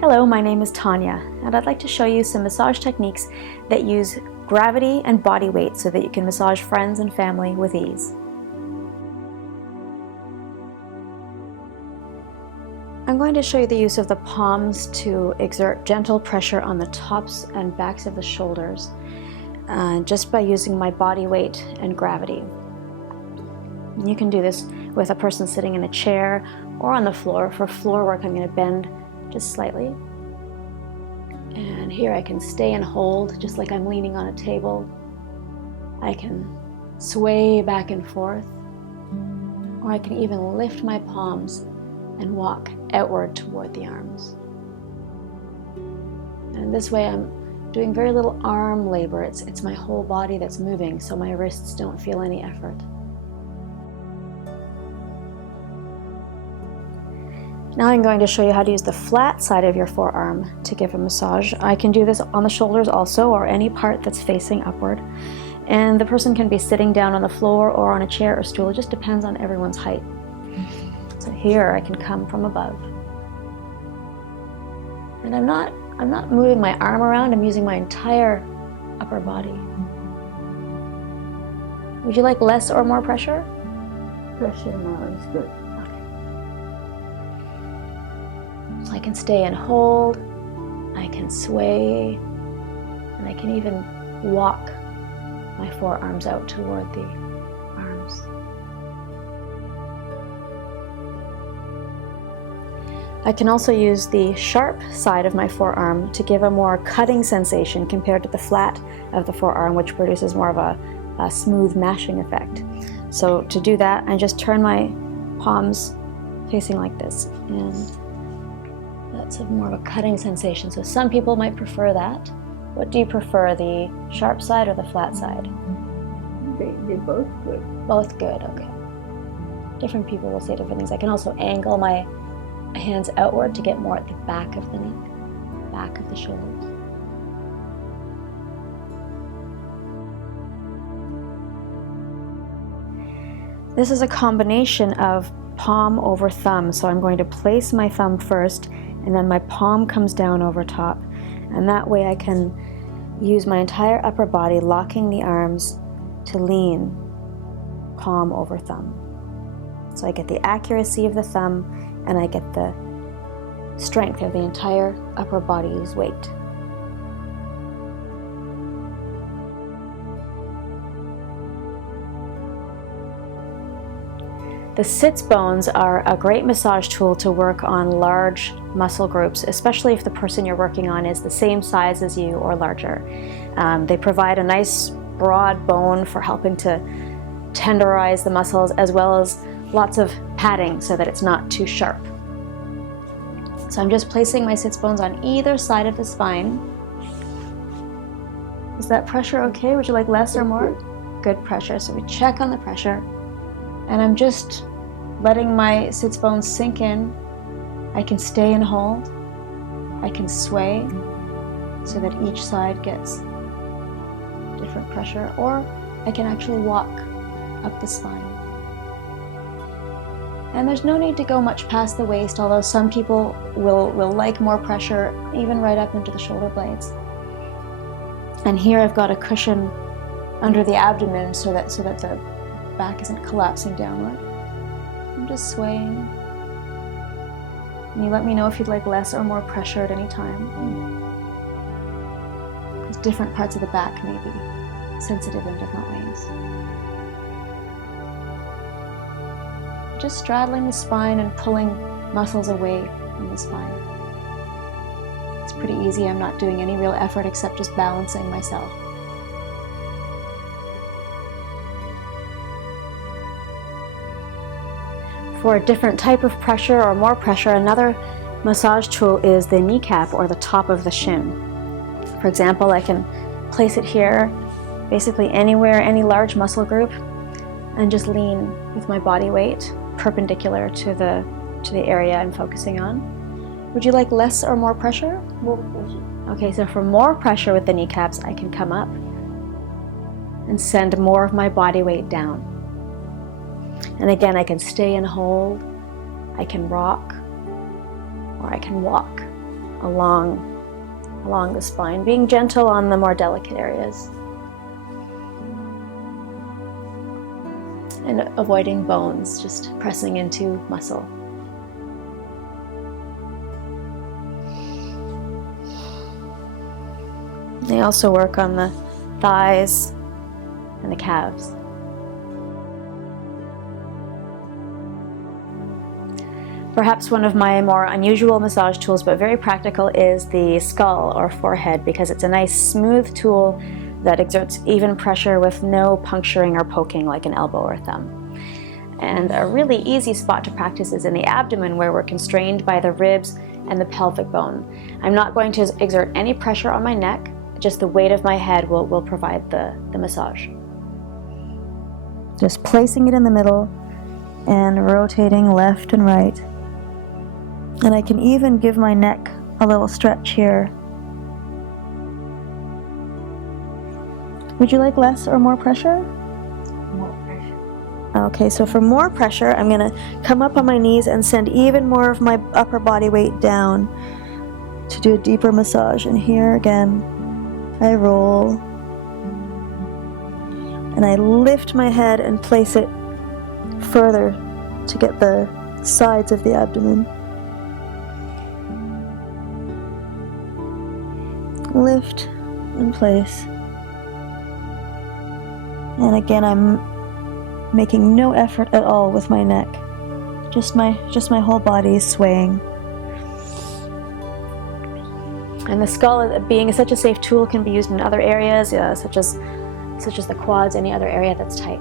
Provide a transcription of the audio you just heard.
Hello, my name is Tanya, and I'd like to show you some massage techniques that use gravity and body weight so that you can massage friends and family with ease. I'm going to show you the use of the palms to exert gentle pressure on the tops and backs of the shoulders, just by using my body weight and gravity. You can do this with a person sitting in a chair or on the floor. For floor work, I'm going to bend just slightly. And here I can stay and hold just like I'm leaning on a table. I can sway back and forth, or I can even lift my palms and walk outward toward the arms. And this way I'm doing very little arm labor. It's my whole body that's moving, so my wrists don't feel any effort. Now I'm going to show you how to use the flat side of your forearm to give a massage. I can do this on the shoulders also, or any part that's facing upward. And the person can be sitting down on the floor or on a chair or stool. It just depends on everyone's height. So here I can come from above. And I'm not moving my arm around, I'm using my entire upper body. Would you like less or more pressure? Pressure now is good. So I can stay and hold, I can sway, and I can even walk my forearms out toward the arms. I can also use the sharp side of my forearm to give a more cutting sensation compared to the flat of the forearm, which produces more of a smooth mashing effect. So to do that, I just turn my palms facing like this, and that's more of a cutting sensation. So some people might prefer that. What do you prefer, the sharp side or the flat side? They're both good. Both good, okay. Different people will say different things. I can also angle my hands outward to get more at the back of the neck, back of the shoulders. This is a combination of palm over thumb. So I'm going to place my thumb first, and then my palm comes down over top. And that way I can use my entire upper body, locking the arms to lean palm over thumb. So I get the accuracy of the thumb, and I get the strength of the entire upper body's weight. The sits bones are a great massage tool to work on large muscle groups, especially if the person you're working on is the same size as you or larger. They provide a nice broad bone for helping to tenderize the muscles, as well as lots of padding so that it's not too sharp. So I'm just placing my sits bones on either side of the spine. Is that pressure okay? Would you like less or more? Good pressure. So we check on the pressure, and I'm just letting my sits bones sink in. I can stay and hold. I can sway so that each side gets different pressure, or I can actually walk up the spine. And there's no need to go much past the waist, although some people will like more pressure, even right up into the shoulder blades. And here I've got a cushion under the abdomen so that the back isn't collapsing downward. I'm just swaying. And you let me know if you'd like less or more pressure at any time. Because different parts of the back may be sensitive in different ways. Just straddling the spine and pulling muscles away from the spine. It's pretty easy. I'm not doing any real effort except just balancing myself. For a different type of pressure or more pressure, another massage tool is the kneecap, or the top of the shin. For example, I can place it here, basically anywhere, any large muscle group, and just lean with my body weight perpendicular to the area I'm focusing on. Would you like less or more pressure? More pressure. Okay, so for more pressure with the kneecaps, I can come up and send more of my body weight down. And again, I can stay and hold, I can rock, or I can walk along the spine, being gentle on the more delicate areas. And avoiding bones, just pressing into muscle. They also work on the thighs and the calves. Perhaps one of my more unusual massage tools, but very practical, is the skull or forehead, because it's a nice smooth tool that exerts even pressure with no puncturing or poking like an elbow or thumb. And a really easy spot to practice is in the abdomen, where we're constrained by the ribs and the pelvic bone. I'm not going to exert any pressure on my neck, just the weight of my head will provide the massage. Just placing it in the middle and rotating left and right. And I can even give my neck a little stretch here. Would you like less or more pressure? More pressure. Okay, so for more pressure, I'm going to come up on my knees and send even more of my upper body weight down to do a deeper massage. And here again, I roll. And I lift my head and place it further to get the sides of the abdomen. Lift and place. And again, I'm making no effort at all with my neck. Just my whole body is swaying. And the skull, being such a safe tool, can be used in other areas, such as the quads, any other area that's tight.